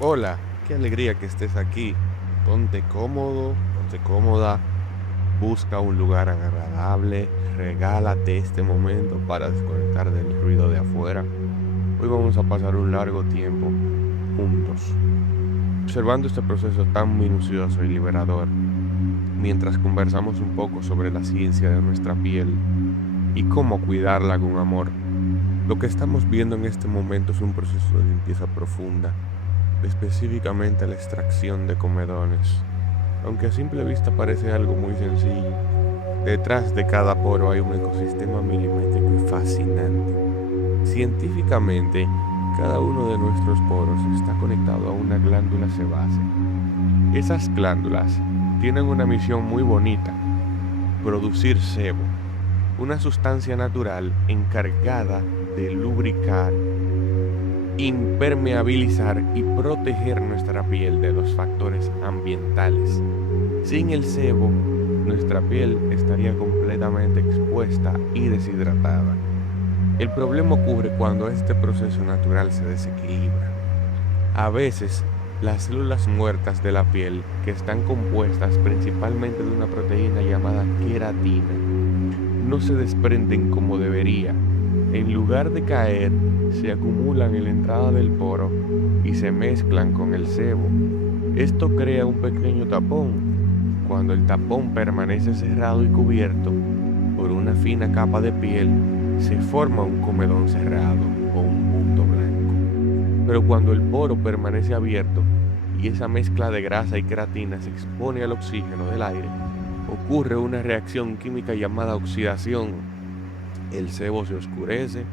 Hola, qué alegría que estés aquí. Ponte cómodo, ponte cómoda, busca un lugar agradable, regálate este momento para desconectar del ruido de afuera. Hoy vamos a pasar un largo tiempo juntos, observando este proceso tan minucioso y liberador, mientras conversamos un poco sobre la ciencia de nuestra piel y cómo cuidarla con amor. Lo que estamos viendo en este momento es un proceso de limpieza profunda, específicamente la extracción de comedones. Aunque a simple vista parece algo muy sencillo, detrás de cada poro hay un ecosistema milimétrico y fascinante. Científicamente, cada uno de nuestros poros está conectado a una glándula sebácea. Esas glándulas tienen una misión muy bonita: producir sebo, una sustancia natural encargada de lubricar, impermeabilizar y proteger nuestra piel de los factores ambientales. Sin el sebo, nuestra piel estaría completamente expuesta y deshidratada. El problema ocurre cuando este proceso natural se desequilibra. A veces, las células muertas de la piel, que están compuestas principalmente de una proteína llamada queratina, no se desprenden como debería. En lugar de caer, se acumulan en la entrada del poro y se mezclan con el sebo. Esto crea un pequeño tapón. Cuando el tapón permanece cerrado y cubierto por una fina capa de piel, se forma un comedón cerrado o un punto blanco. Pero cuando el poro permanece abierto y esa mezcla de grasa y queratina se expone al oxígeno del aire, ocurre una reacción química llamada oxidación. El sebo se oscurece,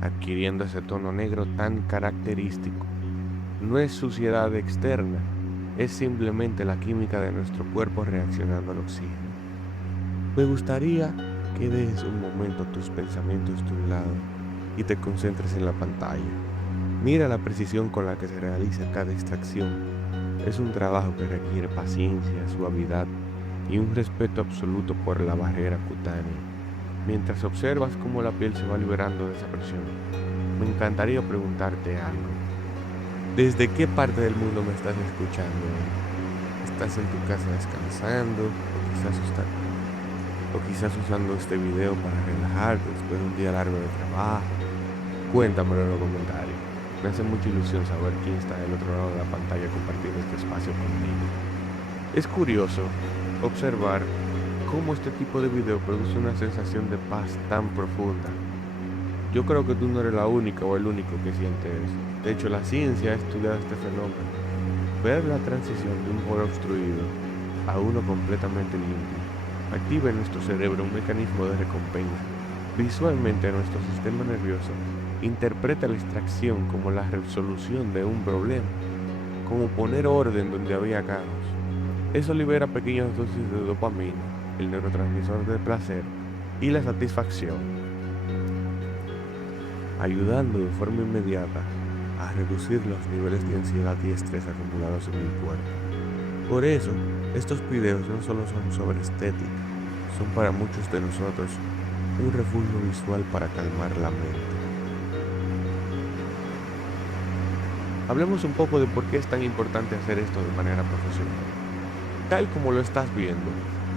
adquiriendo ese tono negro tan característico. No es suciedad externa, es simplemente la química de nuestro cuerpo reaccionando al oxígeno. Me gustaría que des un momento tus pensamientos de un lado y te concentres en la pantalla. Mira la precisión con la que se realiza cada extracción. Es un trabajo que requiere paciencia, suavidad y un respeto absoluto por la barrera cutánea. Mientras observas cómo la piel se va liberando de esa presión, me encantaría preguntarte algo. ¿Desde qué parte del mundo me estás escuchando hoy? ¿Estás en tu casa descansando o quizás usando este video para relajarte después de un día largo de trabajo? Cuéntamelo en los comentarios. Me hace mucha ilusión saber quién está del otro lado de la pantalla compartiendo este espacio conmigo. Es curioso observar cómo este tipo de video produce una sensación de paz tan profunda. Yo creo que tú no eres la única o el único que siente eso. De hecho, la ciencia ha estudiado este fenómeno. Ver la transición de un poro obstruido a uno completamente limpio activa en nuestro cerebro un mecanismo de recompensa. Visualmente, nuestro sistema nervioso interpreta la extracción como la resolución de un problema, como poner orden donde había caos. Eso libera pequeñas dosis de dopamina, el neurotransmisor del placer y la satisfacción, ayudando de forma inmediata a reducir los niveles de ansiedad y estrés acumulados en el cuerpo. Por eso, estos videos no solo son sobre estética, son para muchos de nosotros un refugio visual para calmar la mente. Hablemos un poco de por qué es tan importante hacer esto de manera profesional. Tal como lo estás viendo,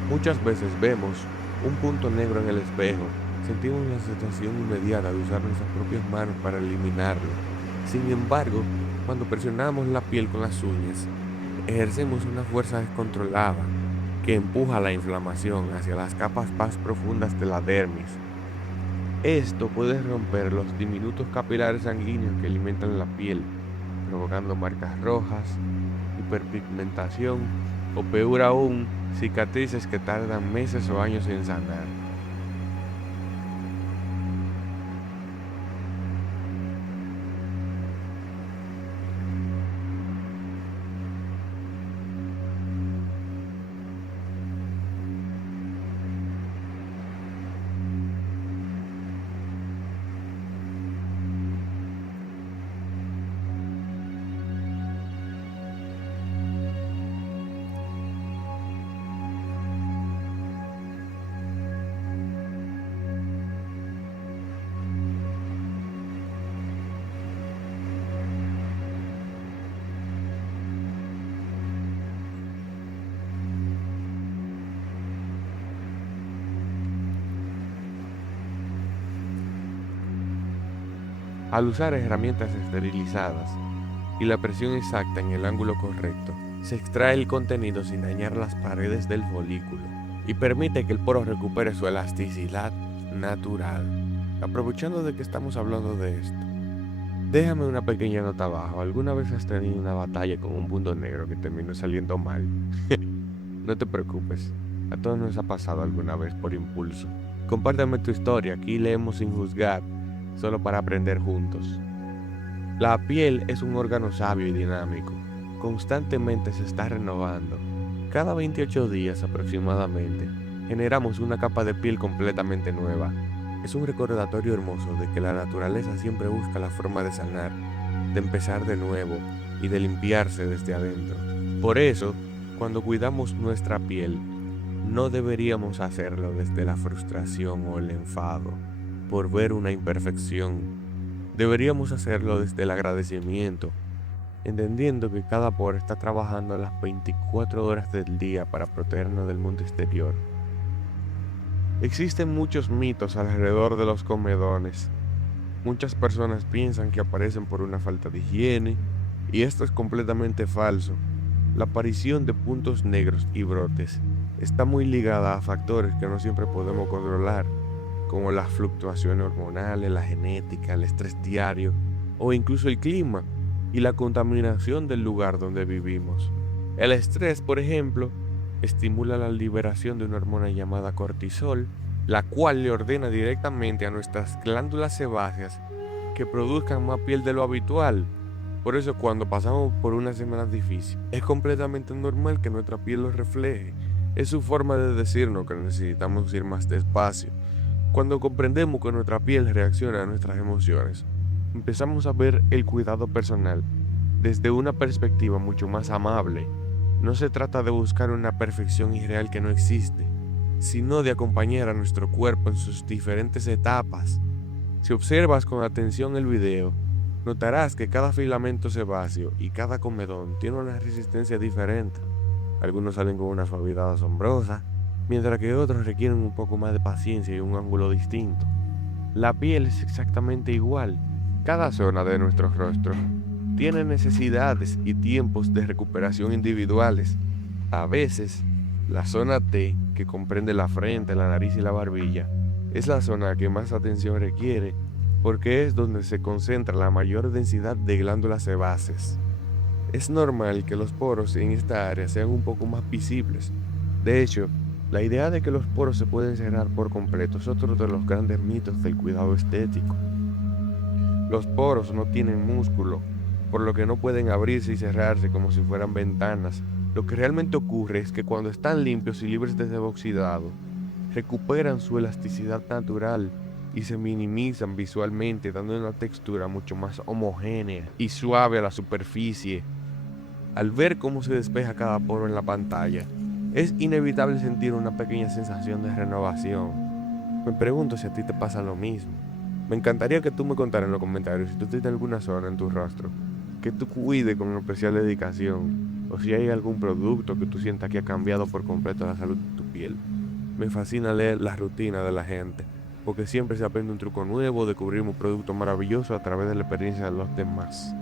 muchas veces vemos un punto negro en el espejo, sentimos la sensación inmediata de usar nuestras propias manos para eliminarlo. Sin embargo, cuando presionamos la piel con las uñas, ejercemos una fuerza descontrolada que empuja la inflamación hacia las capas más profundas de la dermis. Esto puede romper los diminutos capilares sanguíneos que alimentan la piel, provocando marcas rojas, hiperpigmentación o peor aún, cicatrices que tardan meses o años en sanar. Al usar herramientas esterilizadas y la presión exacta en el ángulo correcto, se extrae el contenido sin dañar las paredes del folículo y permite que el poro recupere su elasticidad natural. Aprovechando de que estamos hablando de esto, déjame una pequeña nota abajo. ¿Alguna vez has tenido una batalla con un punto negro que terminó saliendo mal? No te preocupes, a todos nos ha pasado alguna vez por impulso. Compárteme tu historia, aquí leemos sin juzgar, solo para aprender juntos. La piel es un órgano sabio y dinámico. Constantemente se está renovando. Cada 28 días aproximadamente, generamos una capa de piel completamente nueva. Es un recordatorio hermoso de que la naturaleza siempre busca la forma de sanar, de empezar de nuevo y de limpiarse desde adentro. Por eso, cuando cuidamos nuestra piel, no deberíamos hacerlo desde la frustración o el enfado por ver una imperfección. Deberíamos hacerlo desde el agradecimiento, entendiendo que cada poro está trabajando las 24 horas del día para protegernos del mundo exterior. Existen muchos mitos alrededor de los comedones. Muchas personas piensan que aparecen por una falta de higiene, y esto es completamente falso. La aparición de puntos negros y brotes está muy ligada a factores que no siempre podemos controlar, como las fluctuaciones hormonales, la genética, el estrés diario o incluso el clima y la contaminación del lugar donde vivimos. El estrés, por ejemplo, estimula la liberación de una hormona llamada cortisol, la cual le ordena directamente a nuestras glándulas sebáceas que produzcan más piel de lo habitual. Por eso cuando pasamos por una semana difícil, es completamente normal que nuestra piel lo refleje. Es su forma de decirnos que necesitamos ir más despacio. Cuando comprendemos que nuestra piel reacciona a nuestras emociones, empezamos a ver el cuidado personal desde una perspectiva mucho más amable. No se trata de buscar una perfección irreal que no existe, sino de acompañar a nuestro cuerpo en sus diferentes etapas. Si observas con atención el video, notarás que cada filamento sebáceo y cada comedón tiene una resistencia diferente. Algunos salen con una suavidad asombrosa, mientras que otros requieren un poco más de paciencia y un ángulo distinto. La piel es exactamente igual. Cada zona de nuestro rostro tiene necesidades y tiempos de recuperación individuales. A veces, la zona T, que comprende la frente, la nariz y la barbilla, es la zona que más atención requiere porque es donde se concentra la mayor densidad de glándulas sebáceas. Es normal que los poros en esta área sean un poco más visibles. De hecho, la idea de que los poros se pueden cerrar por completo es otro de los grandes mitos del cuidado estético. Los poros no tienen músculo, por lo que no pueden abrirse y cerrarse como si fueran ventanas. Lo que realmente ocurre es que cuando están limpios y libres de sebo oxidado, recuperan su elasticidad natural y se minimizan visualmente, dando una textura mucho más homogénea y suave a la superficie. Al ver cómo se despeja cada poro en la pantalla, es inevitable sentir una pequeña sensación de renovación. Me pregunto si a ti te pasa lo mismo. Me encantaría que tú me contaras en los comentarios si tú tienes alguna zona en tu rostro que tú cuides con especial dedicación, o si hay algún producto que tú sientas que ha cambiado por completo la salud de tu piel. Me fascina leer la rutina de la gente, porque siempre se aprende un truco nuevo, descubrimos un producto maravilloso a través de la experiencia de los demás.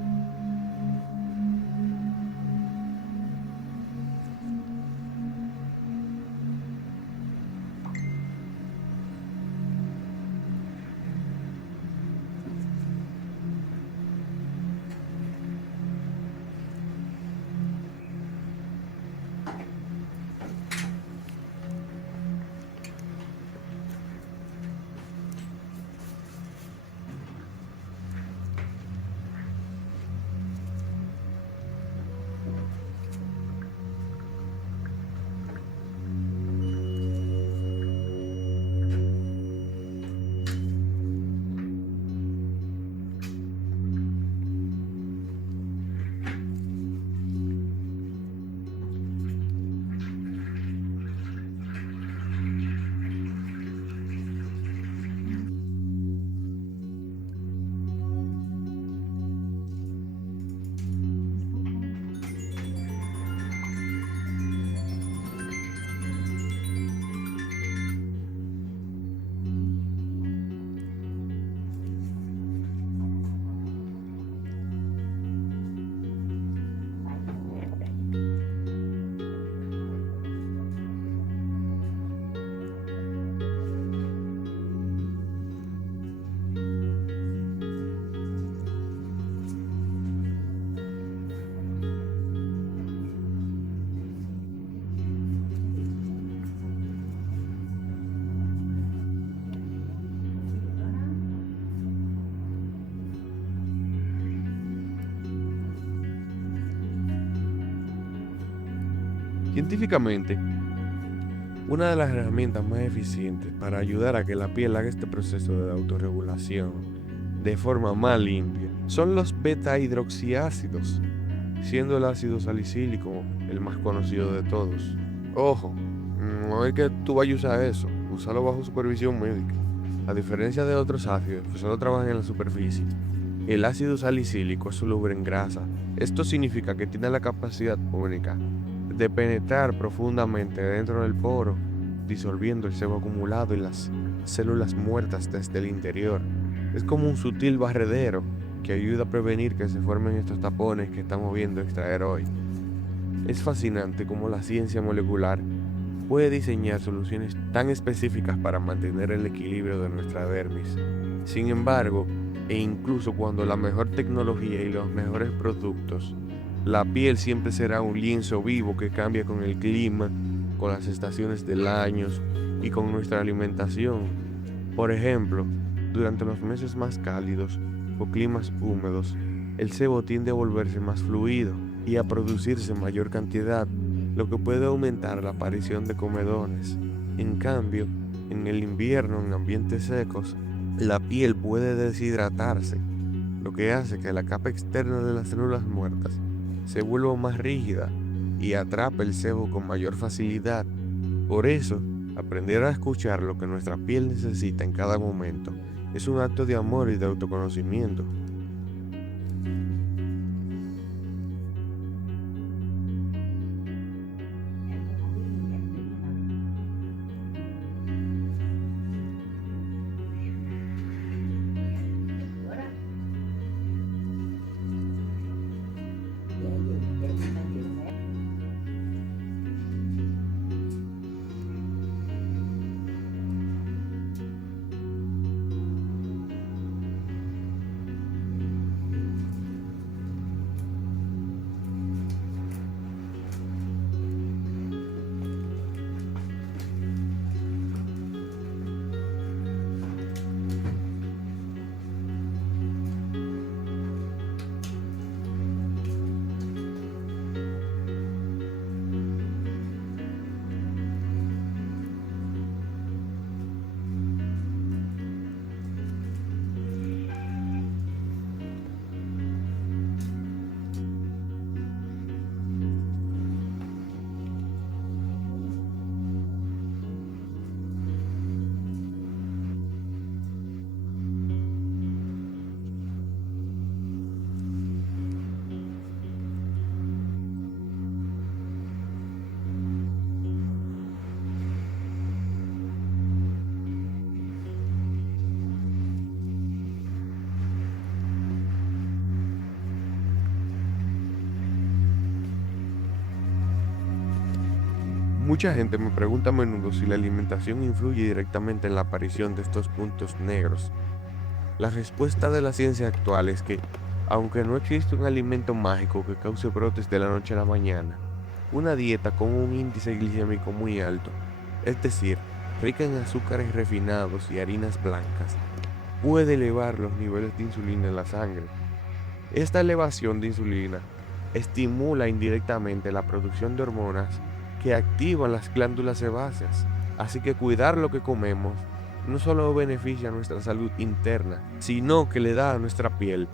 Científicamente, una de las herramientas más eficientes para ayudar a que la piel haga este proceso de autorregulación de forma más limpia son los beta-hidroxiácidos, siendo el ácido salicílico el más conocido de todos. Ojo, no es que tú vayas a usar eso, úsalo bajo supervisión médica. A diferencia de otros ácidos que solo trabajan en la superficie, el ácido salicílico es soluble en grasa. Esto significa que tiene la capacidad única de penetrar profundamente dentro del poro, disolviendo el sebo acumulado y las células muertas desde el interior. Es como un sutil barredero que ayuda a prevenir que se formen estos tapones que estamos viendo extraer hoy. Es fascinante cómo la ciencia molecular puede diseñar soluciones tan específicas para mantener el equilibrio de nuestra dermis. Sin embargo, e incluso cuando la mejor tecnología y los mejores productos, la piel siempre será un lienzo vivo que cambia con el clima, con las estaciones del año y con nuestra alimentación. Por ejemplo, durante los meses más cálidos o climas húmedos, el sebo tiende a volverse más fluido y a producirse en mayor cantidad, lo que puede aumentar la aparición de comedones. En cambio, en el invierno, en ambientes secos, la piel puede deshidratarse, lo que hace que la capa externa de las células muertas se vuelva más rígida y atrape el sebo con mayor facilidad. Por eso, aprender a escuchar lo que nuestra piel necesita en cada momento es un acto de amor y de autoconocimiento. Mucha gente me pregunta a menudo si la alimentación influye directamente en la aparición de estos puntos negros. La respuesta de la ciencia actual es que, aunque no existe un alimento mágico que cause brotes de la noche a la mañana, una dieta con un índice glicémico muy alto, es decir, rica en azúcares refinados y harinas blancas, puede elevar los niveles de insulina en la sangre. Esta elevación de insulina estimula indirectamente la producción de hormonas que activan las glándulas sebáceas, así que cuidar lo que comemos no solo beneficia a nuestra salud interna, sino que le da a nuestra piel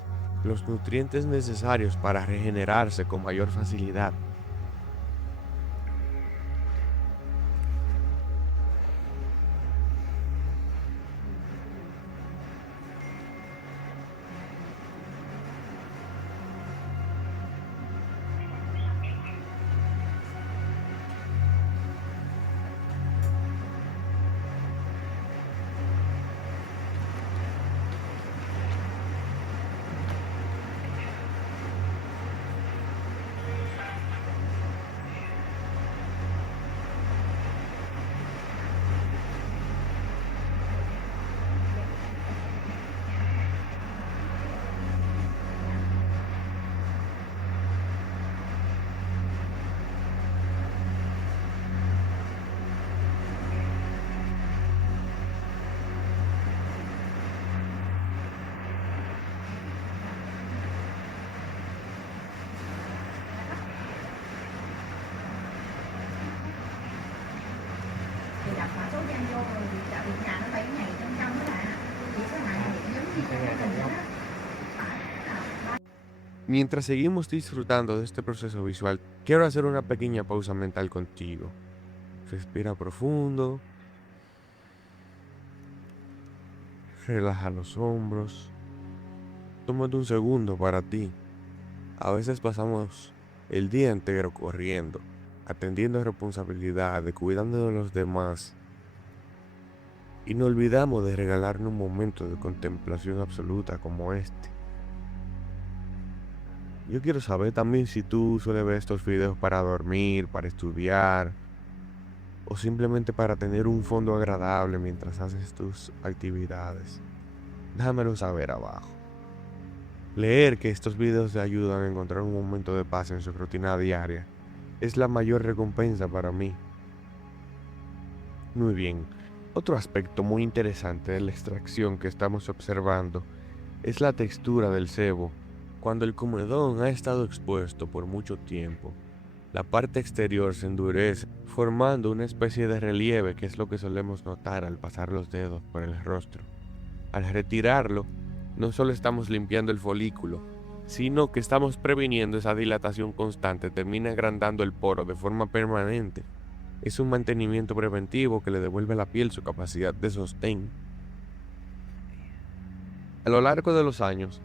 los nutrientes necesarios para regenerarse con mayor facilidad. vô rồi chợ Việt Trà nó 7 ngày trong trong đó là chỉ có hạn điểm giống như trong cái hình đó. Mientras seguimos disfrutando de este proceso visual, quiero hacer una pequeña pausa mental contigo. Respira profundo, relaja los hombros, tómate un segundo para ti. A veces pasamos el día entero corriendo, atendiendo responsabilidades, cuidando de los demás, y no olvidamos de regalarnos un momento de contemplación absoluta como este. Yo quiero saber también si tú sueles ver estos videos para dormir, para estudiar, o simplemente para tener un fondo agradable mientras haces tus actividades. Déjamelo saber abajo. Leer que estos videos te ayudan a encontrar un momento de paz en su rutina diaria es la mayor recompensa para mí. Muy bien. Otro aspecto muy interesante de la extracción que estamos observando es la textura del sebo. Cuando el comedón ha estado expuesto por mucho tiempo, la parte exterior se endurece, formando una especie de relieve que es lo que solemos notar al pasar los dedos por el rostro. Al retirarlo, no solo estamos limpiando el folículo, sino que estamos previniendo esa dilatación constante, termina agrandando el poro de forma permanente. Es un mantenimiento preventivo que le devuelve a la piel su capacidad de sostén. A lo largo de los años,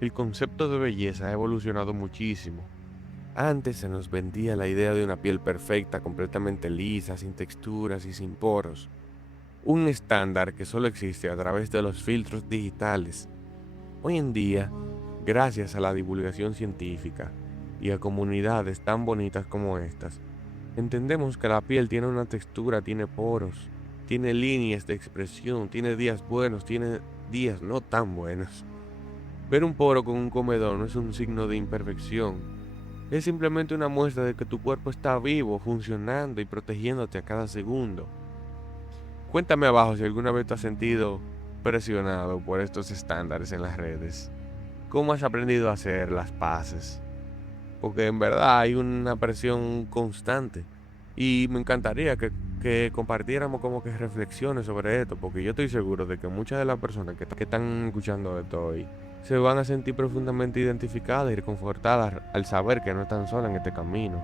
el concepto de belleza ha evolucionado muchísimo. Antes se nos vendía la idea de una piel perfecta, completamente lisa, sin texturas y sin poros. Un estándar que solo existe a través de los filtros digitales. Hoy en día, gracias a la divulgación científica y a comunidades tan bonitas como estas, entendemos que la piel tiene una textura, tiene poros, tiene líneas de expresión, tiene días buenos, tiene días no tan buenos. Ver un poro con un comedor no es un signo de imperfección, es simplemente una muestra de que tu cuerpo está vivo, funcionando y protegiéndote a cada segundo. Cuéntame abajo si alguna vez te has sentido presionado por estos estándares en las redes. ¿Cómo has aprendido a hacer las paces? Porque en verdad hay una presión constante. Y me encantaría que compartiéramos como que reflexiones sobre esto, porque yo estoy seguro de que muchas de las personas que están escuchando esto hoy se van a sentir profundamente identificadas y reconfortadas al saber que no están solas en este camino.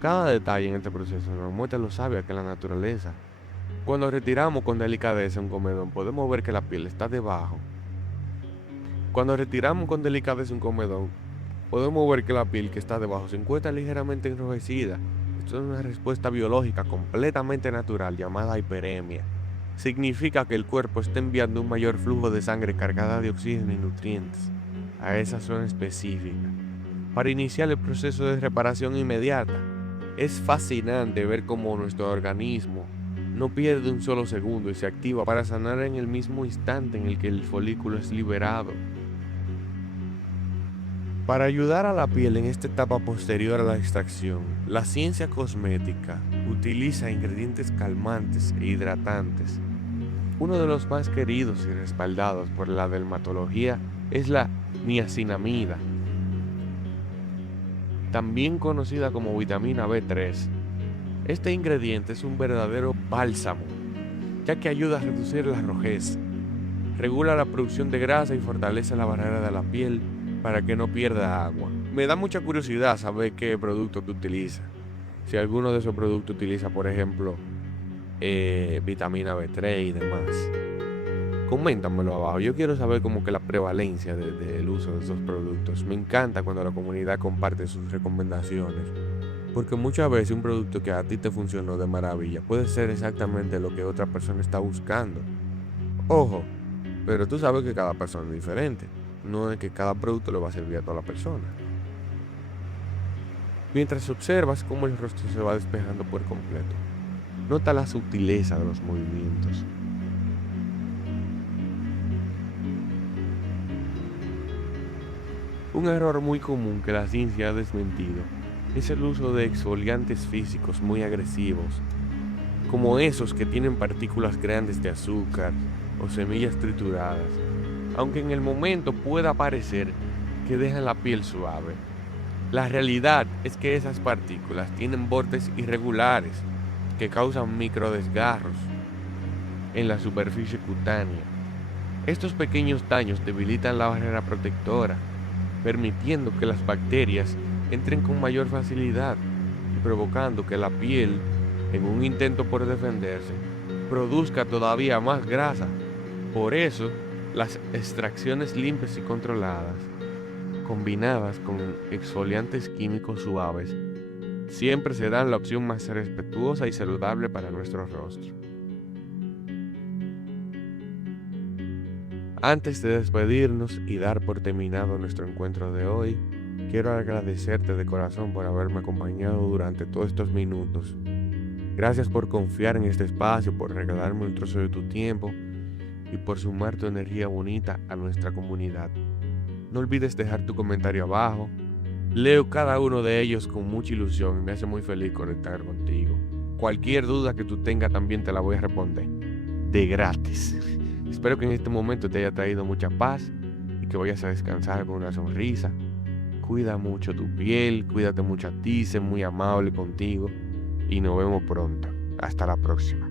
Cada detalle en este proceso nos muestra lo sabia que es la naturaleza. Cuando retiramos con delicadeza un comedón, podemos ver que la piel está debajo. Cuando retiramos con delicadeza un comedón, podemos ver que la piel que está debajo se encuentra ligeramente enrojecida. Esto es una respuesta biológica completamente natural llamada hiperemia. Significa que el cuerpo está enviando un mayor flujo de sangre cargada de oxígeno y nutrientes a esa zona específica para iniciar el proceso de reparación inmediata. Es fascinante ver cómo nuestro organismo no pierde un solo segundo y se activa para sanar en el mismo instante en el que el folículo es liberado. Para ayudar a la piel en esta etapa posterior a la extracción, la ciencia cosmética utiliza ingredientes calmantes e hidratantes. Uno de los más queridos y respaldados por la dermatología es la niacinamida, también conocida como vitamina B3. Este ingrediente es un verdadero bálsamo, ya que ayuda a reducir la rojez, regula la producción de grasa y fortalece la barrera de la piel para que no pierda agua. Me da mucha curiosidad saber qué producto tú utilizas. Si alguno de esos productos utiliza, por ejemplo, vitamina B3 y demás. Coméntamelo abajo. Yo quiero saber como que la prevalencia del uso de esos productos. Me encanta cuando la comunidad comparte sus recomendaciones. Porque muchas veces un producto que a ti te funcionó de maravilla puede ser exactamente lo que otra persona está buscando. Ojo, pero tú sabes que cada persona es diferente. No es que cada producto le va a servir a toda la persona. Mientras observas cómo el rostro se va despejando por completo, nota la sutileza de los movimientos. Un error muy común que la ciencia ha desmentido es el uso de exfoliantes físicos muy agresivos, como esos que tienen partículas grandes de azúcar o semillas trituradas, aunque en el momento pueda parecer que dejan la piel suave. La realidad es que esas partículas tienen bordes irregulares que causan microdesgarros en la superficie cutánea. Estos pequeños daños debilitan la barrera protectora, permitiendo que las bacterias entren con mayor facilidad y provocando que la piel, en un intento por defenderse, produzca todavía más grasa. Por eso, las extracciones limpias y controladas, combinadas con exfoliantes químicos suaves, siempre serán la opción más respetuosa y saludable para nuestro rostro. Antes de despedirnos y dar por terminado nuestro encuentro de hoy, quiero agradecerte de corazón por haberme acompañado durante todos estos minutos. Gracias por confiar en este espacio, por regalarme un trozo de tu tiempo y por sumar tu energía bonita a nuestra comunidad. No olvides dejar tu comentario abajo. Leo cada uno de ellos con mucha ilusión y me hace muy feliz conectar contigo. Cualquier duda que tú tengas también te la voy a responder, de gratis. Espero que en este momento te haya traído mucha paz y que vayas a descansar con una sonrisa. Cuida mucho tu piel, cuídate mucho a ti, sé muy amable contigo y nos vemos pronto. Hasta la próxima.